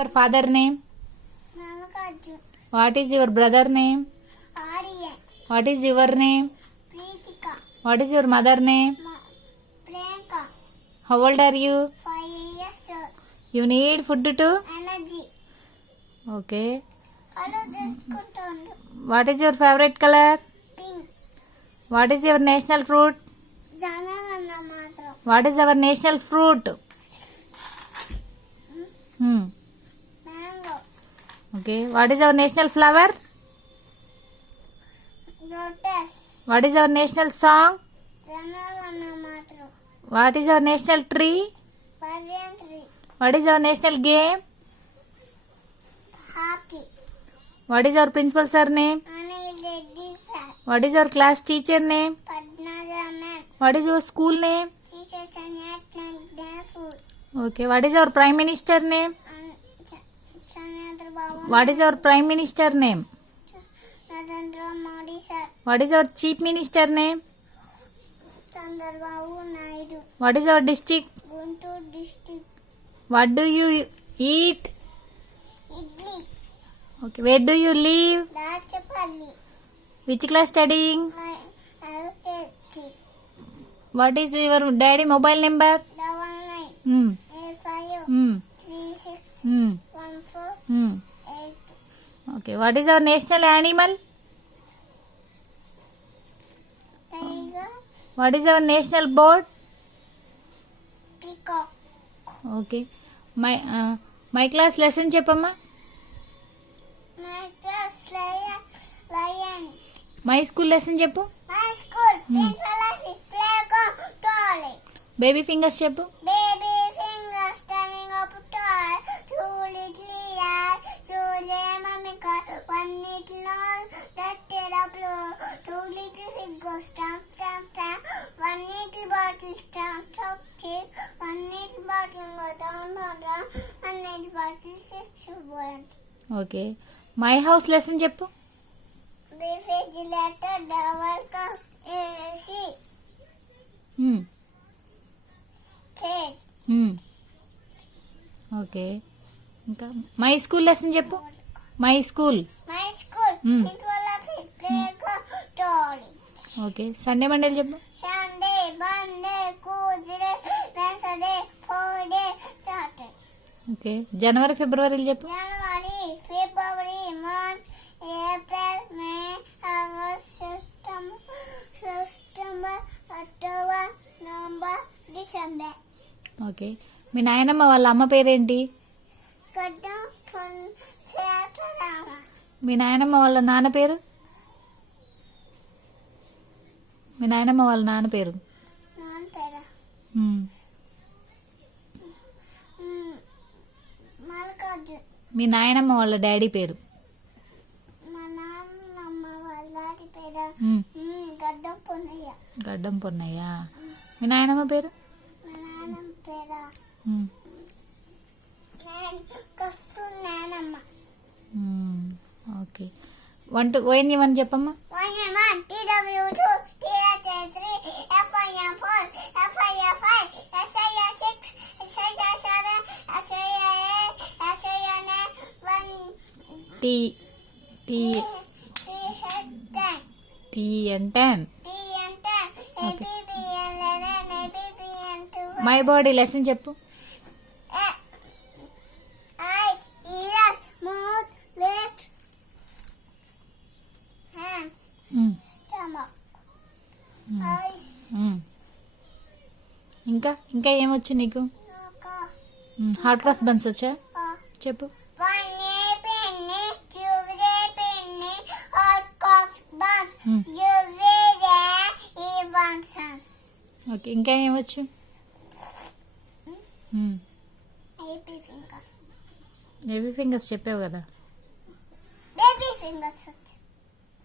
Your father name? Nagarjuna. What is your brother name? Aryan. What is your name? Preetika. What is your mother name? Priyanka. How old are you? 5 years old. You need food too? Energy. Okay. అలా తీసుకుంటాను. What is your favorite color? Pink. What is your national fruit? జనగణ మాత్రం. What is our national fruit? Mango. Okay. What is our national flower? Lotus. What is our national song? జనగణ మాత్రం. What is our national tree? పర్యంత్రి. What is our national game? Hockey. What is our principal sir name? Anil Reddy sir. What is our class teacher name? Padmanabhan. What is your school name? Teacher Chandrababu. Okay. What is our prime minister name? Chandrababu. What is our prime minister name? Narendra Modi sir. What is our chief minister name? Chandrababu Naidu. What is our district? Guntur district. What do you eat? Idli. Okay. Where do you live? Dachepalli. Which class studying? LKG. What is your daddy mobile number? 99 85 Hmm. 36 Hmm. 14 8. Okay. What is our national animal? Tiger. What is our national bird? Peacock. Okay. My class lesson చెప్పమ్మా. Lion. My school lesson చెప్పు. My school principal office playground toilet. Baby fingers చెప్పు. Baby fingers turning up toy two little eyes చూలే mummy car one little nose that up low two little fingers stamp stamp stamp one little bottle stamp stamp chick one little bottle down down one little bottle six one. Okay. My house lesson చెప్పు. Refrigerator double cup AC chair. Okay. ఇంకా my school lesson చెప్పు. My school. My school principal office playground toilet. Okay. Sunday మండేలు చెప్పు. Sunday Monday Tuesday Wednesday Friday Saturday. Okay. జనవరి ఫిబ్రవరిలు చెప్పు. January February March April May August September October November December. Okay. మీ నాయనమ్మ వాళ్ళ అమ్మ పేరేంటి? గడ్డం చేతరామ. మీ నాయనమ్మ వాళ్ళ నాన్న పేరు? మీ నాయనమ్మ వాళ్ళ నాన్న పేరు? నాంతేరా. మల్కార్జున్. మీ నాయనమ్మ వాళ్ళ డాడీ పేరు? మా నాన్నమ్మ వాళ్ళ పేరు గడ్డం పొన్నయ్య. గడ్డం పొన్నయ్య. మీ నాయనమ్మ పేరు? మా నాన్నమ్మ పేరు కస్సు నానమ్మ. ఓకే. 1 to ONE1 చెప్పమ్మా. 1 TW2 TH3 FIM4 FIF5 SIF6 SIF7 SIF8 SIF9 T and 10. ABBN11 ABBN12. My body lesson చెప్పు. Eyes, ears, mouth, lips, hands, stomach. Eyes, ఇంకా ఏమొచ్చు నీకు? naka, హార్ట్ క్రాస్ బన్స్ వచ్చా చెప్పు. one penny, Tuesday penny, hot cox buns, Tuesday even sons. Okay. ఇంకా ఏమొచ్చు? Baby fingers. Baby fingers చెప్పావు కదా. Baby fingers.